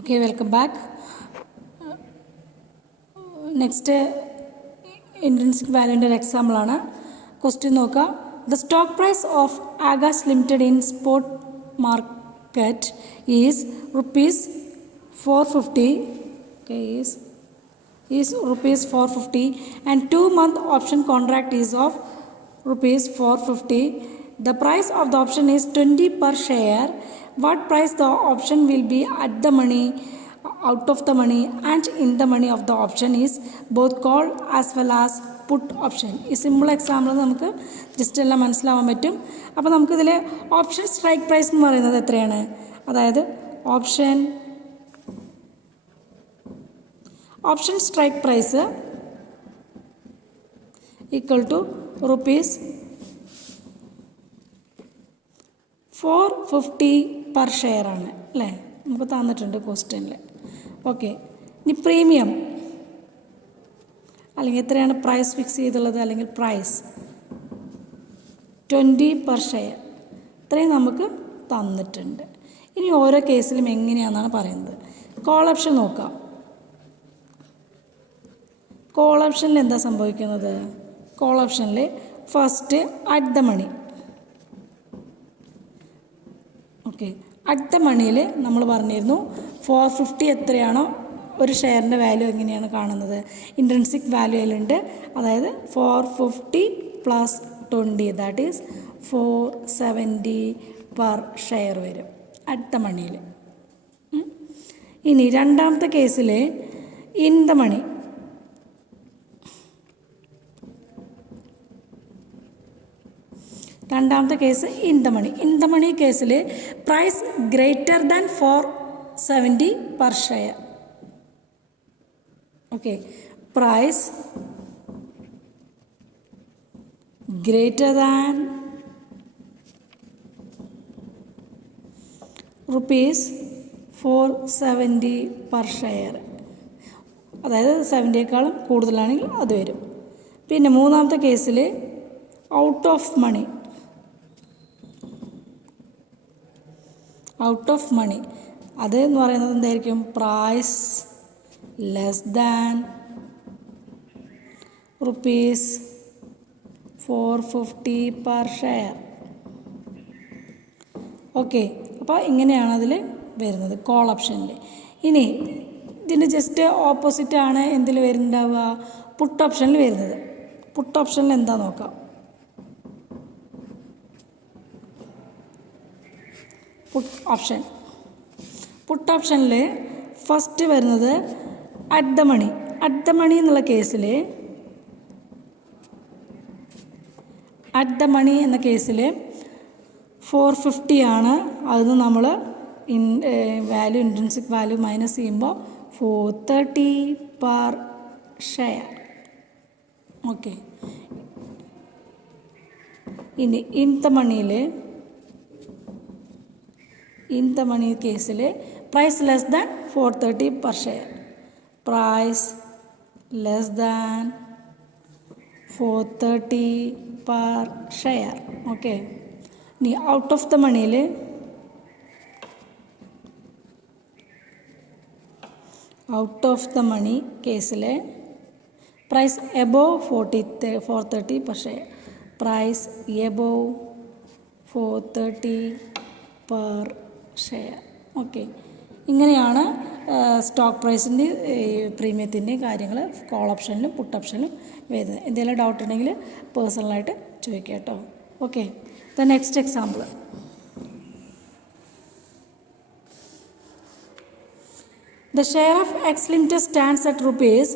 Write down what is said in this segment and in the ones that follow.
Okay, welcome back. Next intrinsic value example ആണ്. Question നോക്കുക. The stock price of Agas Limited in spot market is rupees 450. Okay, is rupees 450 and 2-month option contract is of rupees 450. The price of the option is 20 per share. What price the option will be at the money, out of the money and in the money of the option is both call as well as put option. ഈ simple example നമുക്ക് just എല്ലാം മനസ്സിലാവാൻ പറ്റും. അപ്പോൾ നമുക്കിതിൽ option strike price എന്ന് പറയുന്നത് എത്രയാണ്? അതായത് option strike price equal to rupees 450 per share ആണ് അല്ലേ? നമുക്ക് തന്നിട്ടുണ്ട് ക്വസ്റ്റ്യനിൽ. ഓക്കെ, ഇനി പ്രീമിയം അല്ലെങ്കിൽ എത്രയാണ് പ്രൈസ് ഫിക്സ് ചെയ്തുള്ളത്, അല്ലെങ്കിൽ പ്രൈസ് 20 പെർ ഷെയർ, ഇത്രയും നമുക്ക് തന്നിട്ടുണ്ട്. ഇനി ഓരോ കേസിലും എങ്ങനെയാണെന്നാണ് പറയുന്നത്. കോൾ ഓപ്ഷൻ നോക്കാം. കോൾ ഓപ്ഷനിൽ എന്താ സംഭവിക്കുന്നത്? കോൾ ഓപ്ഷനിൽ first at the money. Okay, at the മണിയിൽ നമ്മൾ പറഞ്ഞിരുന്നു 450 എത്രയാണോ ഒരു ഷെയറിൻ്റെ വാല്യൂ എങ്ങനെയാണ് കാണുന്നത്? ഇൻട്രിൻസിക് വാല്യൂയിലുണ്ട്. അതായത് 450 plus 20 that is 470 per share വരും അറ്റ് ദ മണിയിൽ. ഇനി രണ്ടാമത്തെ കേസിൽ ഇൻ ദ മണി. രണ്ടാമത്തെ case in the money. In the money കേസിൽ price greater than 470 per share. Okay, price greater than rupees 470 per share, അതായത് 70യേക്കാളും കൂടുതലാണെങ്കിൽ അത് വരും. പിന്നെ മൂന്നാമത്തെ കേസിൽ out of money. Out of money അത് എന്ന് പറയുന്നത് എന്തായിരിക്കും? Price less than rupees 450 per share. Okay, അപ്പോൾ ഇങ്ങനെയാണ് അതിൽ വരുന്നത് കോൾ ഓപ്ഷനിൽ. ഇനി ഇതിന് ജസ്റ്റ് ഓപ്പോസിറ്റാണ് എന്തിൽ വരുന്നുണ്ടാവുക? പുട്ട് ഓപ്ഷനിൽ വരുന്നത്. പുട്ട് ഓപ്ഷനിൽ എന്താ നോക്കാം. പുട്ട് ഓപ്ഷനിൽ ഫസ്റ്റ് വരുന്നത് at the money. At the money എന്നുള്ള കേസിൽ അറ്റ് ദ മണി എന്ന കേസിൽ 450 ആണ്. അതിന് നമ്മൾ വാല്യൂ ഇൻട്രിൻസിക് വാല്യൂ മൈനസ് ചെയ്യുമ്പോൾ 430 പെർ ഷെയർ. ഓക്കെ, ഇനി ഇൻ ദ മണി കേസിൽ price less than 430 per share. Price less than 430 per share. Okay, ഇനി ഔട്ട് ഓഫ് ദ മണിയിൽ ഔട്ട് ഓഫ് ദ മണി കേസിൽ price above 430 per share. Price above 430 per share. Okay, ഇങ്ങനെയാണ് stock പ്രൈസിൻ്റെ പ്രീമിയത്തിൻ്റെയും കാര്യങ്ങൾ call ഓപ്ഷനിലും puttu ഓപ്ഷനിലും വരുന്നത്. എന്തെങ്കിലും ഡൗട്ട് ഉണ്ടെങ്കിൽ പേഴ്സണലായിട്ട് ചോദിക്കുക കേട്ടോ. Okay, the next example. The share of X Limited stands at rupees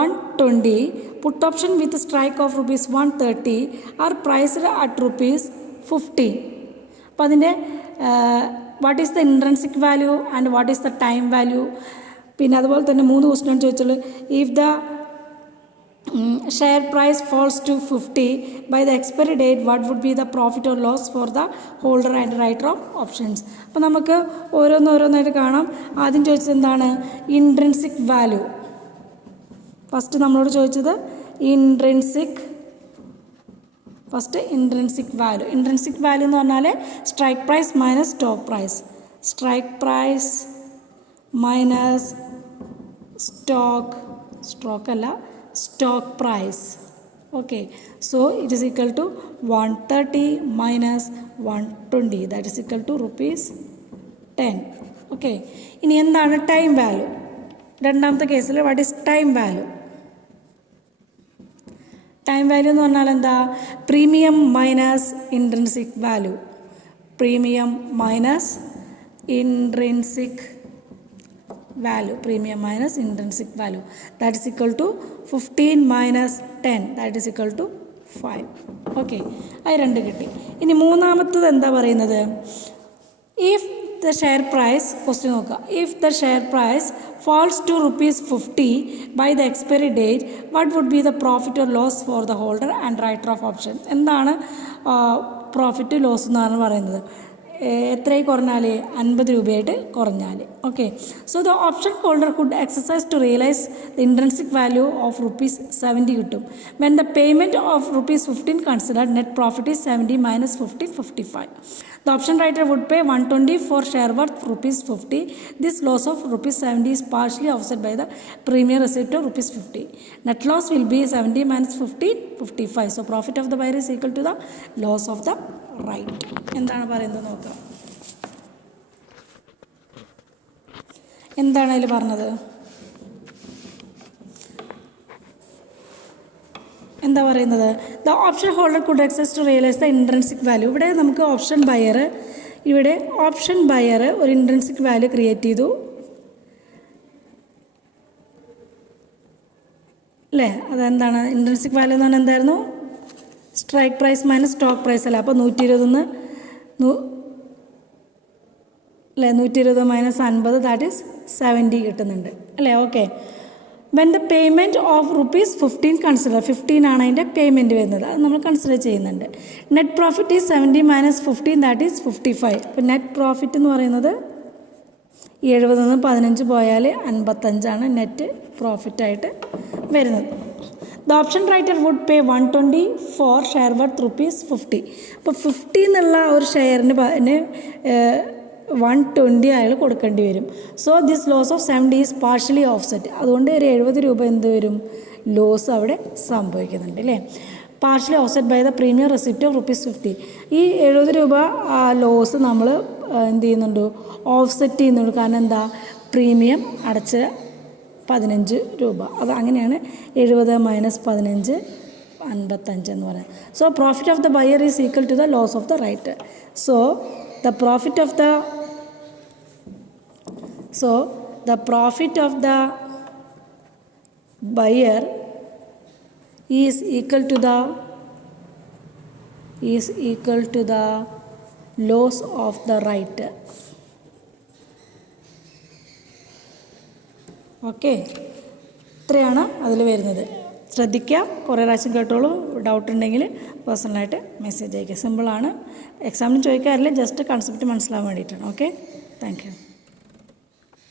120. Put option with strike of rupees 130 are priced at rupees 50. അപ്പോൾ അതിൻ്റെ what is the intrinsic value and what is the time value. പിന്നെ അതുപോലെ തന്നെ 3 question ചോദിച്ചുള്ളൂ. If the share price falls to 50 by the expiry date, what would be the profit or loss for the holder and writer of options? അപ്പോൾ നമുക്ക് ഓരോന്നായിട്ട് കാണാം. ആദ്യം ചോദിച്ചത് എന്താണ്? Intrinsic value. ഫസ്റ്റ് നമ്മളോട് ചോദിച്ചത് ഇൻട്രിൻസിക് വാല്യൂ. ഇൻട്രിൻസിക് വാല്യൂ എന്ന് പറഞ്ഞാൽ strike price minus stock price. Strike price minus stock price. Okay, so it is equal to 130 minus 120, that is equal to rupees 10. Okay, ഇനി എന്താണ് ടൈം വാല്യൂ? രണ്ടാമത്തെ കേസിൽ what is time value? Time value എന്ന് പറഞ്ഞാൽ എന്താ? Premium minus intrinsic value. Premium minus intrinsic value, premium minus intrinsic value, that is equal to 15 minus 10, that is equal to 5. Okay, അത് രണ്ട് കിട്ടി. ഇനി മൂന്നാമത്തത് എന്താ പറയുന്നത്? If the share price, question നോക്കുക, if the share price falls to rupees 50 by the expiry date, what would be the profit or loss for the holder and writer of option? എന്താണ് profit loss എന്നാണ് പറയുന്നത്? എത്രയായി കുറഞ്ഞാൽ? 50 രൂപയായിട്ട് കുറഞ്ഞാൽ. Okay, so the option holder could exercise to realise the intrinsic value of rupees 70 കിട്ടും. When the payment of rupees 15 considered, net profit is 70 minus 15, 55. The option writer would pay 120 for share worth rupees 50. This loss of rupees 70 is partially offset by the premium receipt of rupees 50. Net loss will be 70 minus 15, 55. So profit of the buyer is equal to the loss of the right. എന്താണ് പറയുന്നത് നോക്കാം. എന്താണ് അതിൽ പറഞ്ഞത്? എന്താ പറയുന്നത്? The option holder could access to realise the intrinsic value. ഇവിടെ നമുക്ക് ഓപ്ഷൻ ബയർ ഒരു ഇൻട്രിൻസിക് വാല്യൂ ക്രിയേറ്റ് ചെയ്തു അല്ലേ? അതെന്താണ് ഇൻട്രിൻസിക് വാല്യൂ എന്ന് പറഞ്ഞാൽ എന്തായിരുന്നു? Strike price minus stock price അല്ല. അപ്പോൾ 120 അല്ലേ? 120 മൈനസ് 50, ദാറ്റ് ഈസ് 70 കിട്ടുന്നുണ്ട് അല്ലേ? Okay, when the payment of rupees 15 consider, 15 ആണ് അതിൻ്റെ പേയ്മെൻറ്റ് വരുന്നത്, അത് നമ്മൾ കൺസിഡർ ചെയ്യുന്നുണ്ട്. Net profit is 70 minus 15, that is 55. അപ്പോൾ നെറ്റ് പ്രോഫിറ്റ് എന്ന് പറയുന്നത് 70 നിന്ന് 15 പോയാൽ 55 നെറ്റ് പ്രോഫിറ്റായിട്ട് വരുന്നത്. The option writer would pay 120 for share worth rupees 50. അപ്പോൾ 50 എന്നുള്ള ഒരു ഷെയറിന് 120 അയാൾ കൊടുക്കേണ്ടി വരും. So this loss of 70 is partially offset. അതുകൊണ്ട് ഒരു 70 രൂപ എന്ത് വരും? ലോസ് അവിടെ സംഭവിക്കുന്നുണ്ട് അല്ലേ? Partially offset by the premium receipt of rupees 50. ഈ 70 രൂപ ലോസ് നമ്മൾ എന്ത് ചെയ്യുന്നുണ്ട്? ഓഫ്സെറ്റ് ചെയ്യുന്നുണ്ട്. കാരണം എന്താ? പ്രീമിയം അടച്ച 15 രൂപ. അത് അങ്ങനെയാണ് 70 മൈനസ് 15, 55 എന്ന് പറയുന്നത്. So profit of the buyer is equal to the loss of the writer. So the profit of the buyer is equal to the loss of the writer. Okay, ഇത്രയാണ് അതിൽ വരുന്നത്. ശ്രദ്ധിക്കുക, കുറേ പ്രാവശ്യം കേട്ടോളൂ. ഡൗട്ട് ഉണ്ടെങ്കിൽ പേഴ്സണലായിട്ട് മെസ്സേജ് അയക്കുക. സിമ്പിളാണ്, എക്സാമിന് ചോദിക്കാറില്ല, ജസ്റ്റ് കൺസെപ്റ്റ് മനസ്സിലാവാൻ വേണ്ടിയിട്ടാണ്. Okay, thank you.